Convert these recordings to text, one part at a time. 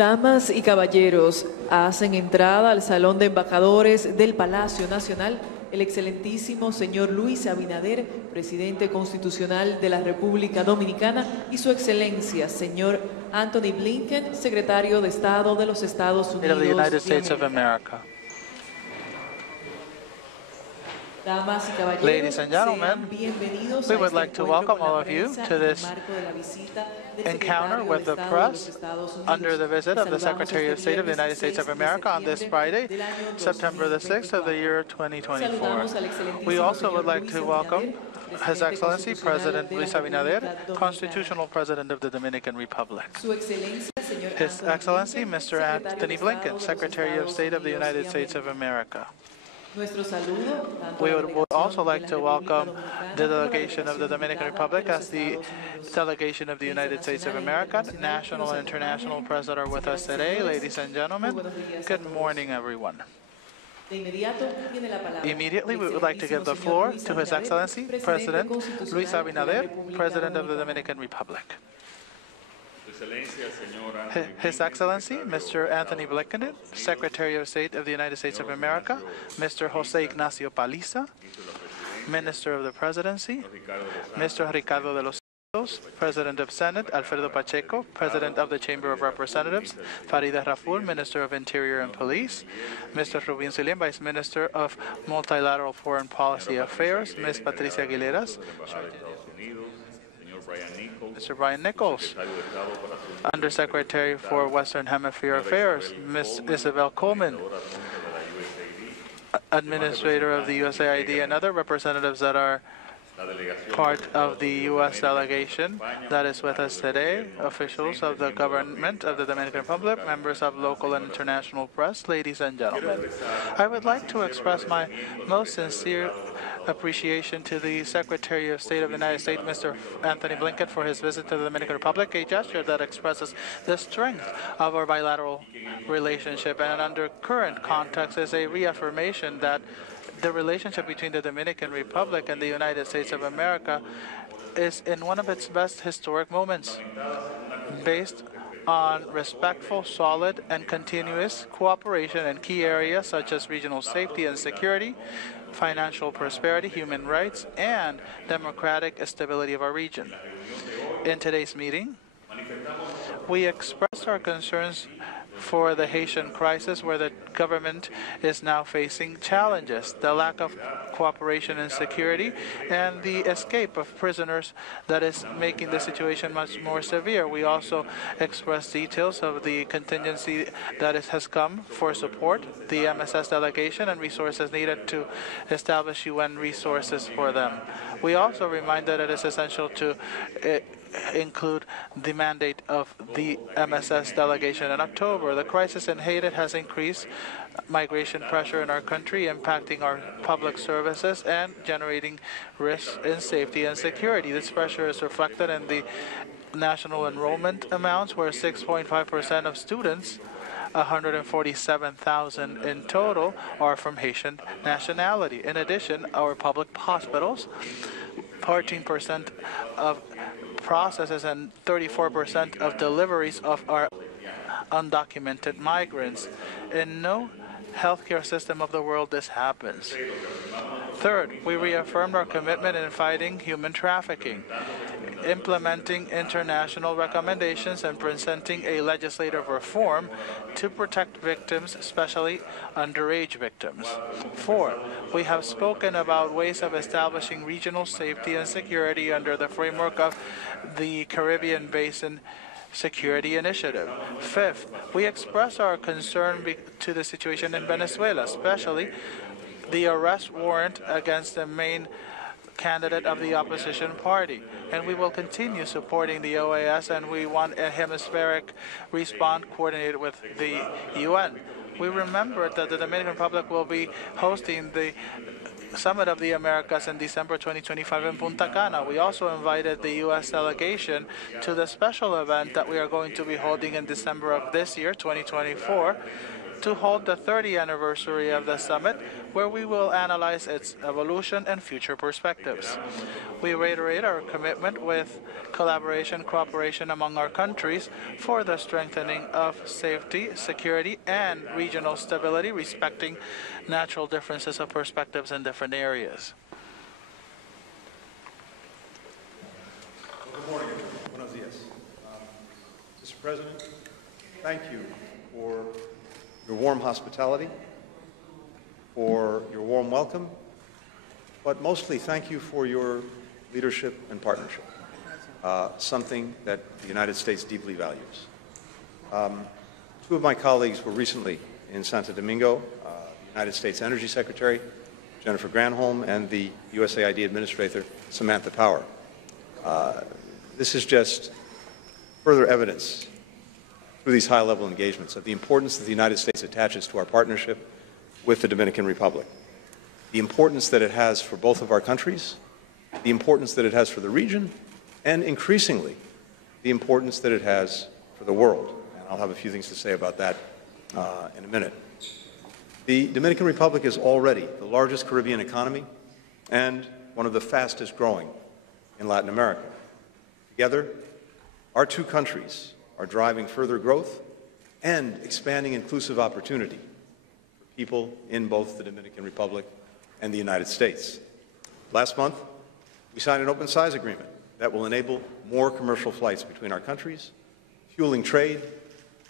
Damas y caballeros, hacen entrada al Salón de Embajadores del Palacio Nacional el excelentísimo señor Luis Abinader, presidente constitucional de la República Dominicana, y su excelencia, señor Antony Blinken, secretario de Estado de los Estados Unidos of the United States of America. Ladies and gentlemen, we would like to welcome all of you to this encounter with the press under the visit of the Secretary of State of the United States of America on this Friday, September the 6th of the year 2024. We also would like to welcome His Excellency President Luis Abinader, Constitutional President of the Dominican Republic. His Excellency Mr. Antony Blinken, Secretary of State of the United States of America. We would also like to welcome the delegation of the Dominican Republic as the delegation of the United States of America. National and international press that are with us today. Ladies and gentlemen, good morning, everyone. Immediately, we would like to give the floor to His Excellency, President Luis Abinader, President of the Dominican Republic. His Excellency, Mr. Antony Blinken, Secretary of State of the United States of America, Mr. Jose Ignacio Paliza, Minister of the Presidency, Mr. Ricardo de los Santos, President of Senate, Alfredo Pacheco, President of the Chamber of Representatives, Farida Raful, Minister of Interior and Police, Mr. Rubin Silien, Vice Minister of Multilateral Foreign Policy Affairs, Ms. Patricia Aguileras, Mr. Brian Nichols, Undersecretary for Western Hemisphere Affairs, Ms. Isabel Coleman, Administrator of the USAID, and other representatives that are part of the U.S. delegation that is with us today, officials of the government of the Dominican Republic, members of local and international press, ladies and gentlemen. I would like to express my most sincere appreciation to the Secretary of State of the United States, Mr. Antony Blinken, for his visit to the Dominican Republic, a gesture that expresses the strength of our bilateral relationship, and under current context is a reaffirmation that the relationship between the Dominican Republic and the United States of America is in one of its best historic moments, based on respectful, solid, and continuous cooperation in key areas such as regional safety and security, financial prosperity, human rights, and democratic stability of our region. In today's meeting, we expressed our concerns for the Haitian crisis, where the government is now facing challenges, the lack of cooperation and security, and the escape of prisoners that is making the situation much more severe. We also expressed details of the contingency that has come for support, the MSS delegation, and resources needed to establish UN resources for them. We also remind that it is essential to include the mandate of the MSS delegation. In October, the crisis in Haiti has increased migration pressure in our country, impacting our public services and generating risks in safety and security. This pressure is reflected in the national enrollment amounts, where 6.5% of students, 147,000 in total, are from Haitian nationality. In addition, our public hospitals, 14% of processes and 34% of deliveries of our undocumented migrants. In no healthcare system of the world this happens. Third, we reaffirmed our commitment in fighting human trafficking, implementing international recommendations, and presenting a legislative reform to protect victims, especially underage victims. Four, we have spoken about ways of establishing regional safety and security under the framework of the Caribbean Basin Security Initiative. Fifth, we express our concern to the situation in Venezuela, especially the arrest warrant against the main candidate of the opposition party. And we will continue supporting the OAS, and we want a hemispheric response coordinated with the UN. We remember that the Dominican Republic will be hosting the Summit of the Americas in December 2025 in Punta Cana. We also invited the U.S. delegation to the special event that we are going to be holding in December of this year, 2024, to hold the 30th anniversary of the summit, where we will analyze its evolution and future perspectives. We reiterate our commitment with collaboration, cooperation among our countries for the strengthening of safety, security, and regional stability, respecting natural differences of perspectives in different areas. Good morning. Buenos dias. Mr. President, thank you for your warm hospitality, for your warm welcome, but mostly thank you for your leadership and partnership, something that the United States deeply values. Two of my colleagues were recently in Santo Domingo, the United States Energy Secretary, Jennifer Granholm, and the USAID Administrator, Samantha Power. This is just further evidence through these high-level engagements of the importance that the United States attaches to our partnership with the Dominican Republic, the importance that it has for both of our countries, the importance that it has for the region, and increasingly, the importance that it has for the world. And I'll have a few things to say about that in a minute. The Dominican Republic is already the largest Caribbean economy and one of the fastest growing in Latin America. Together, our two countries are driving further growth and expanding inclusive opportunity for people in both the Dominican Republic and the United States. Last month, we signed an open skies agreement that will enable more commercial flights between our countries, fueling trade,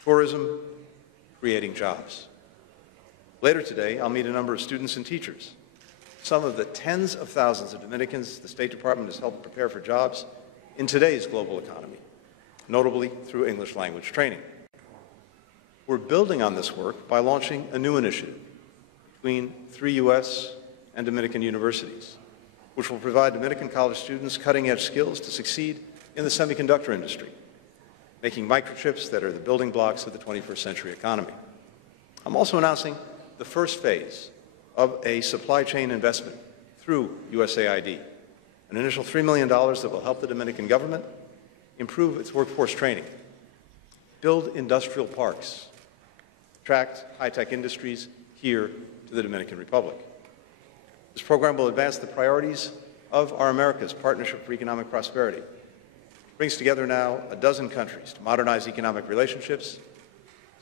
tourism, creating jobs. Later today, I'll meet a number of students and teachers, some of the tens of thousands of Dominicans the State Department has helped prepare for jobs in today's global economy, notably through English language training. We're building on this work by launching a new initiative between 3 U.S. and Dominican universities, which will provide Dominican college students cutting-edge skills to succeed in the semiconductor industry, making microchips that are the building blocks of the 21st century economy. I'm also announcing the first phase of a supply chain investment through USAID, an initial $3 million that will help the Dominican government improve its workforce training, build industrial parks, attract high-tech industries here to the Dominican Republic. This program will advance the priorities of our America's Partnership for Economic Prosperity. It brings together now a dozen countries to modernize economic relationships,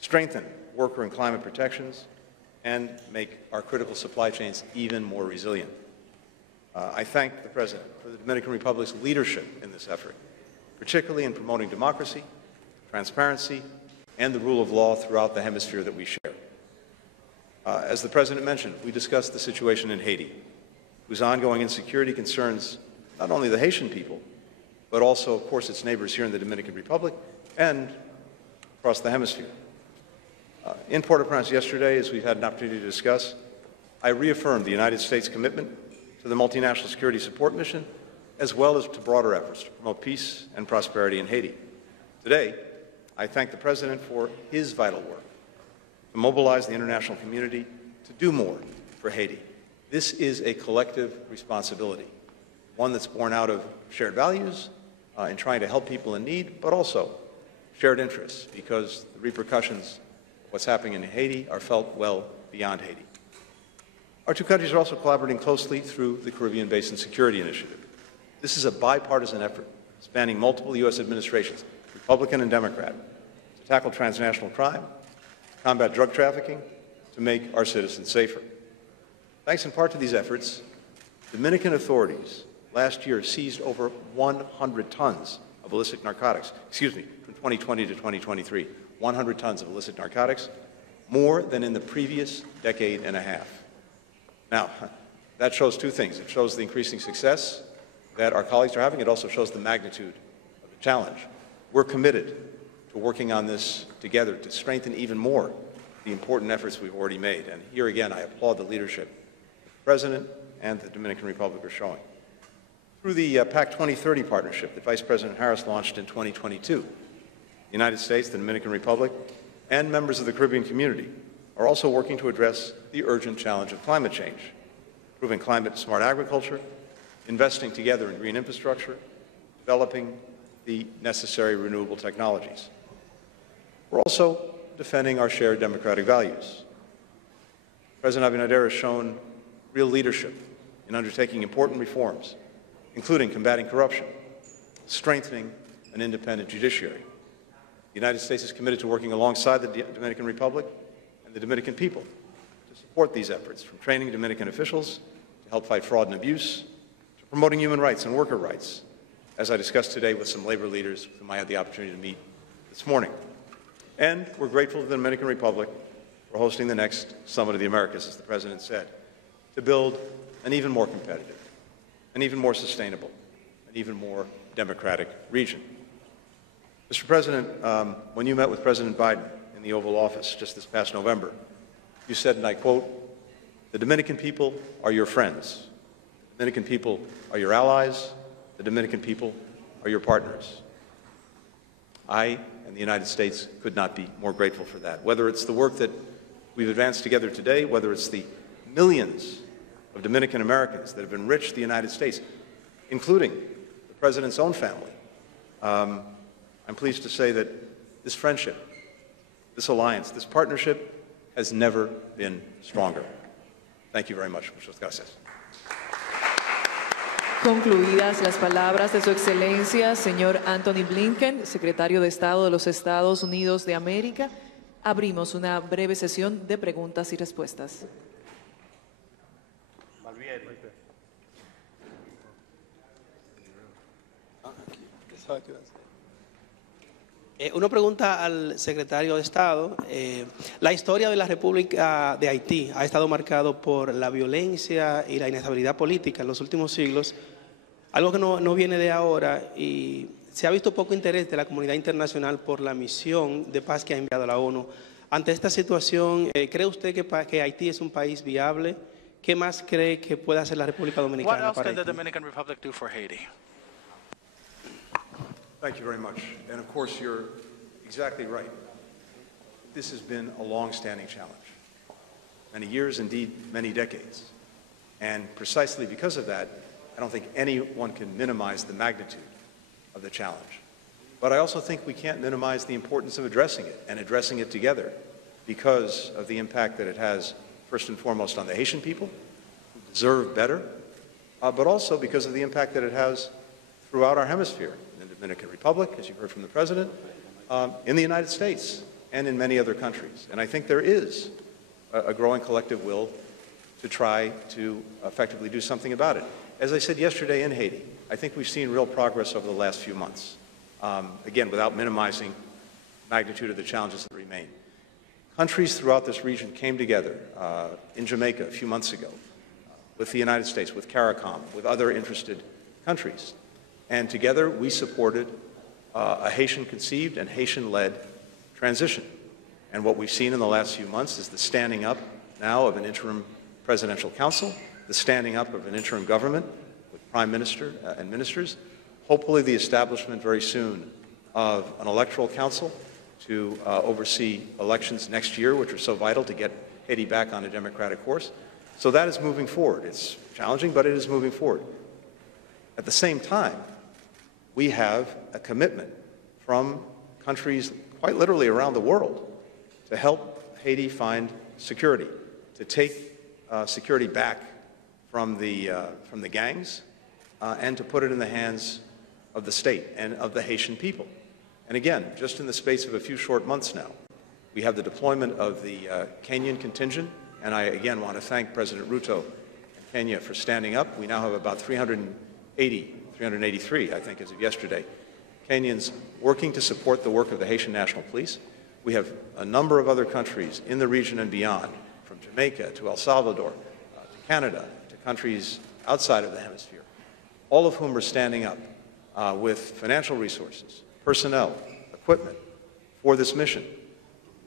strengthen worker and climate protections, and make our critical supply chains even more resilient. I thank the President for the Dominican Republic's leadership in this effort, particularly in promoting democracy, transparency, and the rule of law throughout the hemisphere that we share. As the President mentioned, we discussed the situation in Haiti, whose ongoing insecurity concerns not only the Haitian people, but also, of course, its neighbors here in the Dominican Republic and across the hemisphere. In Port-au-Prince yesterday, as we've had an opportunity to discuss, I reaffirmed the United States' commitment to the multinational security support mission, as well as to broader efforts to promote peace and prosperity in Haiti. Today, I thank the President for his vital work to mobilize the international community to do more for Haiti. This is a collective responsibility, one that's born out of shared values in trying to help people in need, but also shared interests, because the repercussions of what's happening in Haiti are felt well beyond Haiti. Our two countries are also collaborating closely through the Caribbean Basin Security Initiative. This is a bipartisan effort spanning multiple U.S. administrations, Republican and Democrat, to tackle transnational crime, combat drug trafficking, to make our citizens safer. Thanks in part to these efforts, Dominican authorities last year seized over 100 tons of illicit narcotics, from 2020 to 2023, 100 tons of illicit narcotics, more than in the previous decade and a half. Now, that shows two things. It shows the increasing success that our colleagues are having. It also shows the magnitude of the challenge. We're committed to working on this together to strengthen even more the important efforts we've already made. And here again, I applaud the leadership the President and the Dominican Republic are showing. Through the PAC 2030 partnership that Vice President Harris launched in 2022, the United States, the Dominican Republic, and members of the Caribbean community are also working to address the urgent challenge of climate change, improving climate-smart agriculture, investing together in green infrastructure, developing the necessary renewable technologies. We're also defending our shared democratic values. President Abinader has shown real leadership in undertaking important reforms, including combating corruption, strengthening an independent judiciary. The United States is committed to working alongside the Dominican Republic and the Dominican people to support these efforts, from training Dominican officials to help fight fraud and abuse, to promoting human rights and worker rights, as I discussed today with some labor leaders with whom I had the opportunity to meet this morning. And we're grateful to the Dominican Republic for hosting the next Summit of the Americas, as the President said, to build an even more competitive, an even more sustainable, an even more democratic region. Mr. President, when you met with President Biden in the Oval Office just this past November, you said, and I quote, "The Dominican people are your friends. The Dominican people are your allies. The Dominican people are your partners." I and the United States could not be more grateful for that. Whether it's the work that we've advanced together today, whether it's the millions of Dominican Americans that have enriched the United States, including the President's own family, I'm pleased to say that this friendship, this alliance, this partnership has never been stronger. Thank you very much. Muchas gracias. Concluidas las palabras de Su Excelencia, señor Antony Blinken, secretario de Estado de los Estados Unidos de América, abrimos una breve sesión de preguntas y respuestas. Una pregunta al secretario de Estado. La historia de la República de Haití ha estado marcado por la violencia y la inestabilidad política en los últimos siglos, algo que no viene de ahora, y se ha visto poco interés de la comunidad internacional por la misión de paz que ha enviado la ONU. Ante esta situación, ¿cree usted que Haití es un país viable? ¿Qué más cree que puede hacer la República Dominicana What else para can the Haití? Dominican Republic do for Haiti? Thank you very much. And of course, you're exactly right. This has been a long-standing challenge. Many years, indeed, many decades. And precisely because of that, I don't think anyone can minimize the magnitude of the challenge. But I also think we can't minimize the importance of addressing it, and addressing it together, because of the impact that it has, first and foremost, on the Haitian people, who deserve better, but also because of the impact that it has throughout our hemisphere, in the Dominican Republic, as you've heard from the President, in the United States, and in many other countries. And I think there is a growing collective will to try to effectively do something about it. As I said yesterday in Haiti, I think we've seen real progress over the last few months. Again, without minimizing the magnitude of the challenges that remain. Countries throughout this region came together in Jamaica a few months ago with the United States, with CARICOM, with other interested countries. And together we supported a Haitian-conceived and Haitian-led transition. And what we've seen in the last few months is the standing up now of an interim presidential council, the standing up of an interim government with prime minister and ministers, hopefully the establishment very soon of an electoral council to oversee elections next year, which are so vital to get Haiti back on a democratic course. So that is moving forward. It's challenging, but it is moving forward. At the same time, we have a commitment from countries quite literally around the world to help Haiti find security, to take security back from the gangs, and to put it in the hands of the state and of the Haitian people. And again, just in the space of a few short months now, we have the deployment of the Kenyan contingent, and I again want to thank President Ruto and Kenya for standing up. We now have about 383, I think, as of yesterday, Kenyans working to support the work of the Haitian National Police. We have a number of other countries in the region and beyond, from Jamaica to El Salvador, to Canada, to countries outside of the hemisphere, all of whom are standing up with financial resources, personnel, equipment for this mission.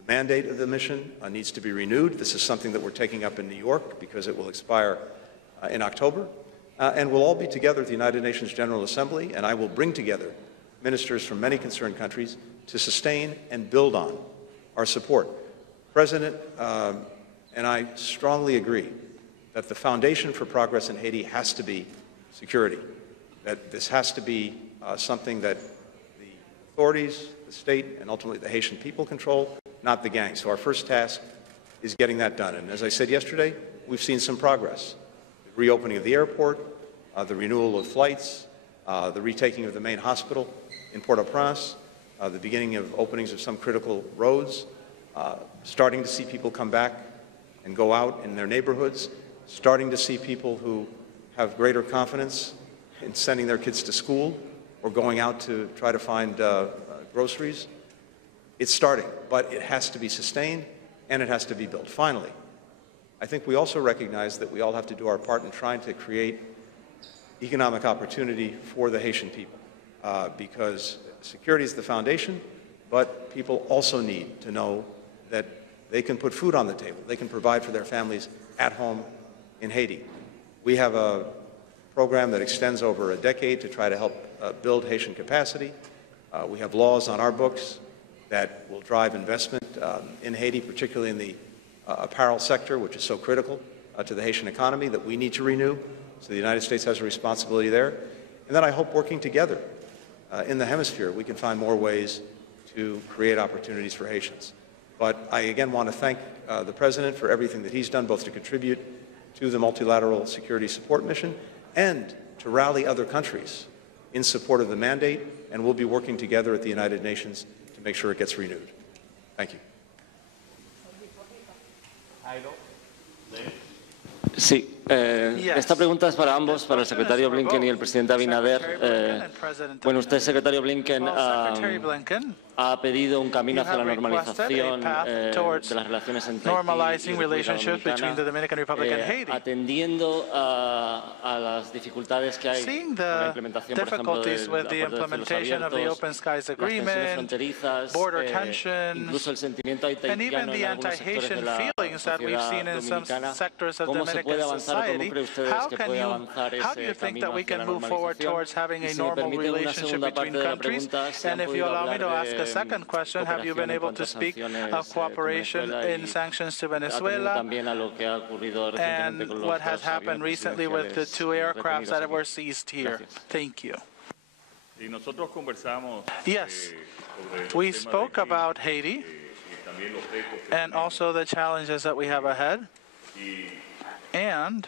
The mandate of the mission needs to be renewed. This is something that we're taking up in New York because it will expire in October. And we'll all be together at the United Nations General Assembly, and I will bring together ministers from many concerned countries to sustain and build on our support. President and I strongly agree that the foundation for progress in Haiti has to be security, that this has to be something that the authorities, the state, and ultimately the Haitian people control, not the gangs. So our first task is getting that done. And as I said yesterday, we've seen some progress. The reopening of the airport, the renewal of flights, the retaking of the main hospital in Port-au-Prince, the beginning of openings of some critical roads, starting to see people come back and go out in their neighborhoods, starting to see people who have greater confidence in sending their kids to school or going out to try to find groceries. It's starting, but it has to be sustained and it has to be built. Finally, I think we also recognize that we all have to do our part in trying to create economic opportunity for the Haitian people, because security is the foundation, but people also need to know that they can put food on the table, they can provide for their families at home in Haiti. We have a program that extends over a decade to try to help build Haitian capacity. We have laws on our books that will drive investment in Haiti, particularly in the apparel sector, which is so critical to the Haitian economy, that we need to renew. So the United States has a responsibility there. And then I hope working together in the hemisphere, we can find more ways to create opportunities for Haitians. But I again want to thank the President for everything that he's done, both to contribute to the multilateral security support mission and to rally other countries in support of the mandate, and we'll be working together at the United Nations to make sure it gets renewed. Thank you. Sí, esta pregunta es para ambos, para el secretario Blinken y el presidente Abinader. Bueno, usted, secretario Blinken, ha pedido un camino hacia la normalización de las relaciones entre Haití y República Dominicana, atendiendo a las dificultades que hay con la implementación, por ejemplo, del acuerdo de cielos abiertos, las tensiones fronterizas, incluso el sentimiento haitiano en algunos sectores de la sociedad dominicana. ¿Cómo se puede avanzar? ¿Cómo cree ustedes que puede avanzar ese camino hacia la normalización? Y si me permite una segunda parte de la pregunta, ¿se han podido hablar de second question, have you been able to speak of cooperation in sanctions to Venezuela and what has happened recently with the 2 aircrafts that were seized here? Thank you. Yes, we spoke about Haiti and also the challenges that we have ahead. And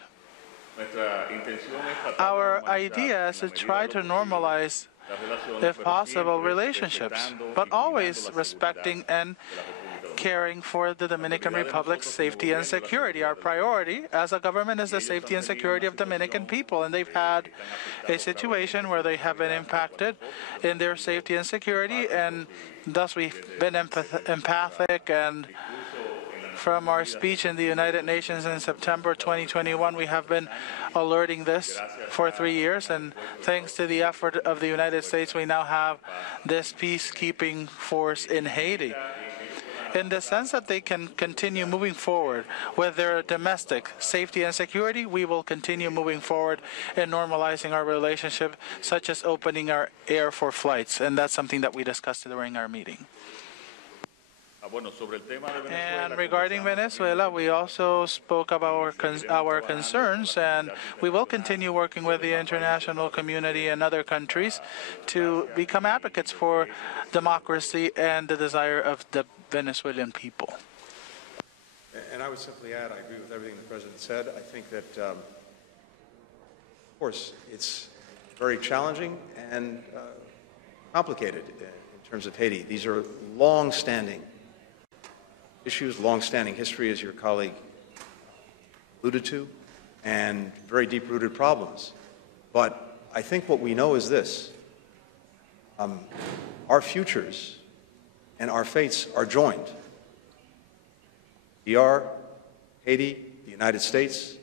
our idea is to try to normalize, if possible, relationships, but always respecting and caring for the Dominican Republic's safety and security. Our priority as a government is the safety and security of Dominican people, and they've had a situation where they have been impacted in their safety and security, and thus we've been empathic. And from our speech in the United Nations in September 2021, we have been alerting this for 3 years, and thanks to the effort of the United States, we now have this peacekeeping force in Haiti. In the sense that they can continue moving forward with their domestic safety and security, we will continue moving forward in normalizing our relationship, such as opening our air for flights, and that's something that we discussed during our meeting. And regarding Venezuela, we also spoke about our concerns, and we will continue working with the international community and other countries to become advocates for democracy and the desire of the Venezuelan people. And I would simply add, I agree with everything the President said. I think that, of course, it's very challenging and complicated in terms of Haiti. These are long-standing issues, long-standing history, as your colleague alluded to, and very deep-rooted problems. But I think what we know is this. Our futures and our fates are joined. DR, Haiti, the United States,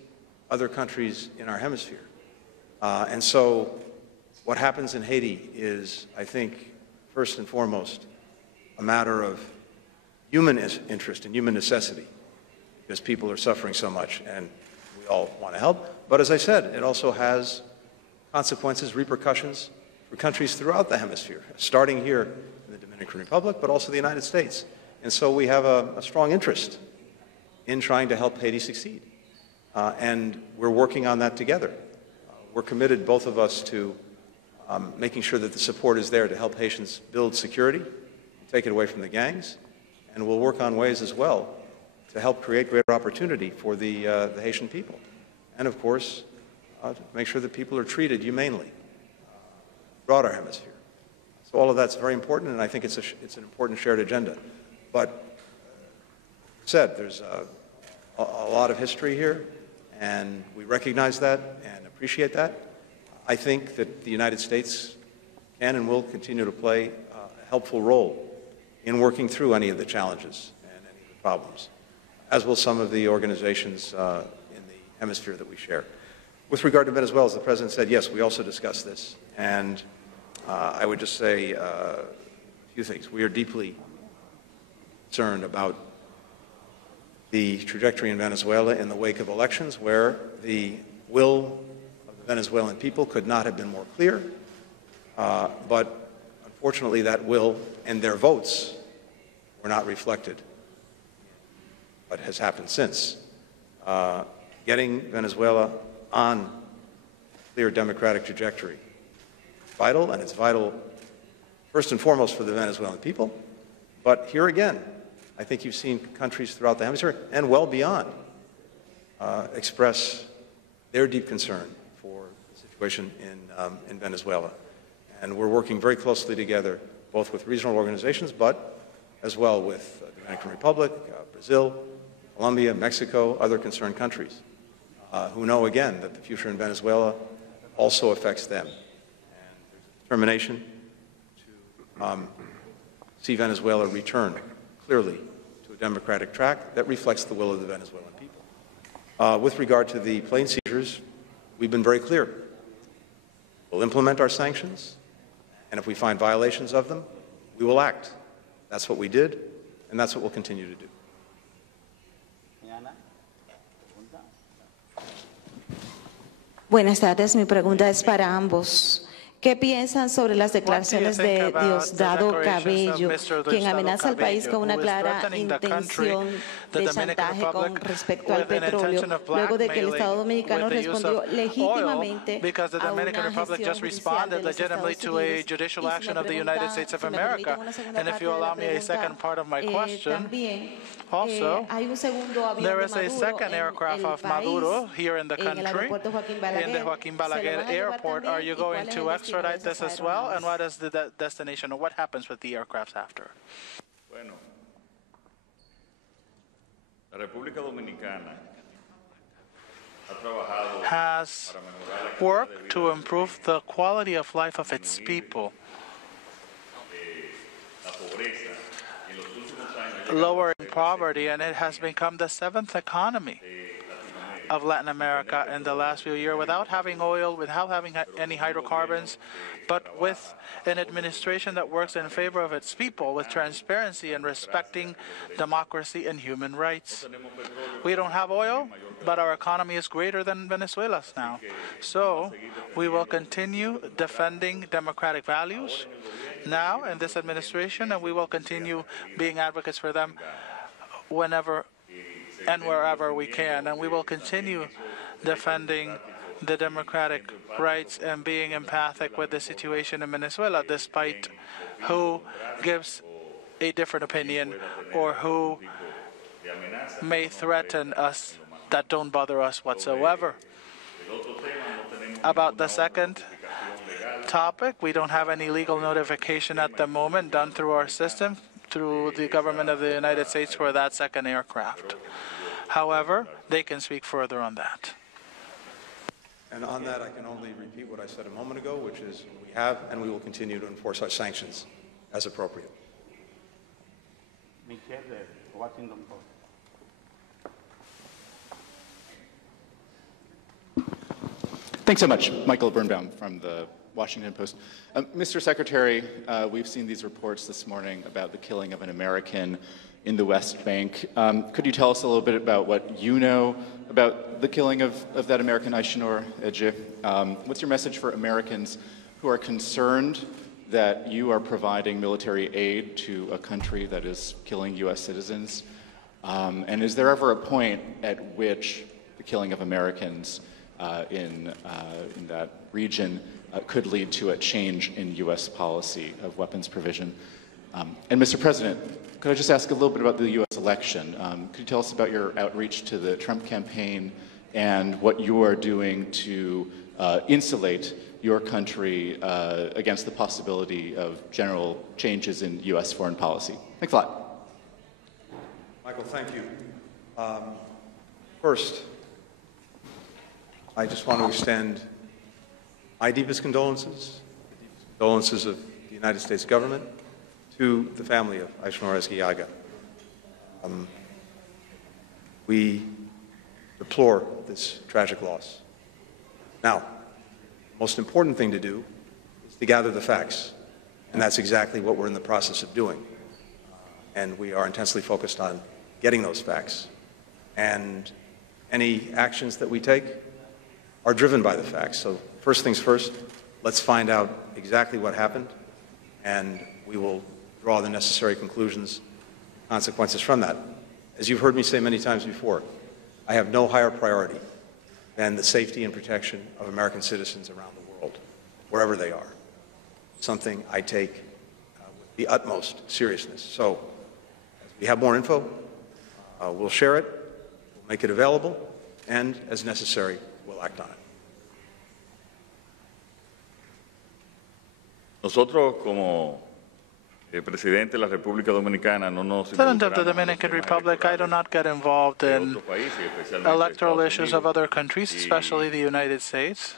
other countries in our hemisphere. And so what happens in Haiti is, I think, first and foremost, a matter of human interest and human necessity, because people are suffering so much and we all want to help. But as I said, it also has consequences, repercussions for countries throughout the hemisphere, starting here in the Dominican Republic, but also the United States. And so we have a strong interest in trying to help Haiti succeed. And we're working on that together. We're committed, both of us, to making sure that the support is there to help Haitians build security, take it away from the gangs, and we'll work on ways as well to help create greater opportunity for the Haitian people. And of course, to make sure that people are treated humanely throughout our hemisphere. So all of that's very important, and I think it's an important shared agenda. But said, there's a lot of history here, and we recognize that and appreciate that. I think that the United States can and will continue to play a helpful role in working through any of the challenges and any of the problems, as will some of the organizations in the hemisphere that we share. With regard to Venezuela, as the President said, yes, we also discussed this. And I would just say a few things. We are deeply concerned about the trajectory in Venezuela in the wake of elections where the will of the Venezuelan people could not have been more clear. But unfortunately, that will and their votes were not reflected in what has happened since. Getting Venezuela on a clear democratic trajectory is vital, and it's vital first and foremost for the Venezuelan people. But here again, I think you've seen countries throughout the hemisphere and well beyond express their deep concern for the situation in Venezuela. And we're working very closely together, both with regional organizations, but as well with the Dominican Republic, Brazil, Colombia, Mexico, other concerned countries, who know, again, that the future in Venezuela also affects them. And there's a determination to see Venezuela return clearly to a democratic track that reflects the will of the Venezuelan people. With regard to the plane seizures, we've been very clear. We'll implement our sanctions, and if we find violations of them, we will act. That's what we did, and that's what we'll continue to do. Buenas tardes, mi pregunta es para ambos. ¿Qué piensan sobre las declaraciones de Diosdado Cabello, quien amenaza al país con una clara intención de chantaje con respecto al petróleo, luego de que el Estado Dominicano respondió legítimamente a una gestión judicial de los Estados Unidos? Y si me permiten una segunda parte de la pregunta, hay un segundo avión de Maduro en el aeropuerto Joaquín Balaguer. Airport. Are you going to extradite this as well? And what is the destination, or what happens with the aircrafts after? Bueno, la República Dominicana has worked to improve the quality of life of its people, lowering poverty, and it has become the 7th economy of Latin America in the last few years, without having oil, without having any hydrocarbons, but with an administration that works in favor of its people, with transparency and respecting democracy and human rights. We don't have oil, but our economy is greater than Venezuela's now. So we will continue defending democratic values now in this administration, and we will continue being advocates for them whenever and wherever we can. And we will continue defending the democratic rights and being empathic with the situation in Venezuela, despite who gives a different opinion or who may threaten us that don't bother us whatsoever. About the second topic, we don't have any legal notification at the moment done through our system, through the government of the United States for that second aircraft. However, they can speak further on that. And on that, I can only repeat what I said a moment ago, which is we have and we will continue to enforce our sanctions as appropriate. Thanks so much. Michael Birnbaum from the Washington Post. Mr. Secretary, we've seen these reports this morning about the killing of an American in the West Bank. Could you tell us a little bit about what you know about the killing of that American, Aishinur Ece? What's your message for Americans who are concerned that you are providing military aid to a country that is killing U.S. citizens? And is there ever a point at which the killing of Americans in that region could lead to a change in U.S. policy of weapons provision? And Mr. President, could I just ask a little bit about the U.S. election? Could you tell us about your outreach to the Trump campaign and what you are doing to insulate your country against the possibility of general changes in U.S. foreign policy? Thanks a lot. Michael, thank you. First, I just want to extend my deepest condolences, the deepest condolences of the United States government, to the family of Aishnur Ezgiaga. We deplore this tragic loss. Now, the most important thing to do is to gather the facts, and that's exactly what we're in the process of doing. And we are intensely focused on getting those facts. And any actions that we take are driven by the facts. So first things first, let's find out exactly what happened, and we will draw the necessary conclusions, consequences from that. As you've heard me say many times before, I have no higher priority than the safety and protection of American citizens around the world, wherever they are. Something I take with the utmost seriousness. So, as we have more info, we'll share it, we'll make it available, and as necessary, we'll act on it. Nosotros, como President of the Dominican Republic, I do not get involved in electoral issues of other countries, especially the United States.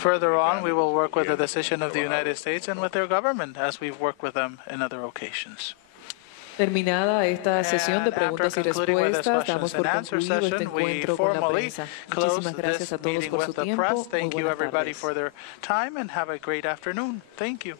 Further on, we will work with the decision of the United States and with their government, as we've worked with them in other occasions. Terminada esta sesión de preguntas y respuestas, damos por concluido este encuentro con la prensa. Muchísimas gracias a todos por su tiempo. Muy buenas tardes. Thank you everybody for their time and have a great afternoon. Thank you.